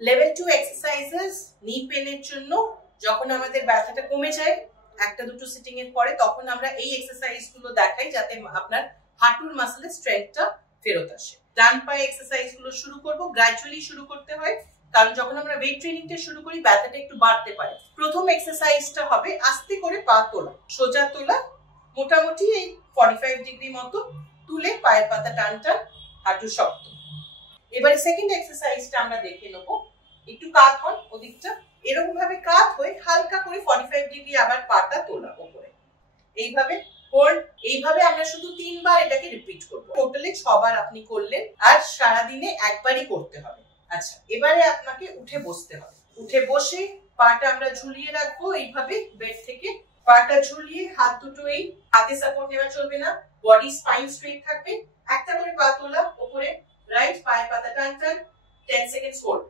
Level 2 exercises নি পেনের জন্য যখন আমাদের ব্যথাটা কমে যায় একটা দুটো সিটিং এর পরে, তখন আমরা এই এক্সারসাইজ গুলো দেখাই যাতে আপনার হাঁটুর মাসলের স্ট্রেংথটা ফেরত আসে। ডান পায়ে এক্সারসাইজ গুলো শুরু করব, গ্র্যাজুয়ালি শুরু করতে হয়, কারণ যখন আমরা ওয়েট ট্রেনিংটা শুরু করি ব্যথাটা একটু বাড়তে পারে। প্রথম এক্সারসাইজটা হবে আস্তে করে পা তোলা, সোজা তোলা, মোটামুটি এই 45 ডিগ্রি মতো তুলে পায়ের পাতা টান টান, হাঁটু শক্ত। এবারে সেকেন্ড এক্সারসাইজটা আমরা দেখে নেবো। একটু কাত হন ওদিকটা, এরকম ভাবে কাত হয়ে হালকা করে 45 ডিগ্রি আবার পাটা তোলা উপরে, এইভাবে হোল্ড। এইভাবে আমরা শুধু 3 বার এটাকে রিপিট করব। টোটালি 6 বার আপনি করলেন, আর সারা দিনে একবারই করতে হবে। আচ্ছা, এবারে আপনাকে উঠে বসতে হবে। উঠে বসে পাটা আমরা ঝুলিয়ে রাখবো এইভাবে বেড থেকে। পাটা ঝুলিয়ে হাত দুটো এই হাতে সাপোর্ট নেওয়া চলবে না, বডি স্পাইন স্ট্রেট থাকবে। একটা করে পা তোলা উপরে, রাইট পায়ের পাতা টান টান, 10 সেকেন্ডস হোল্ড।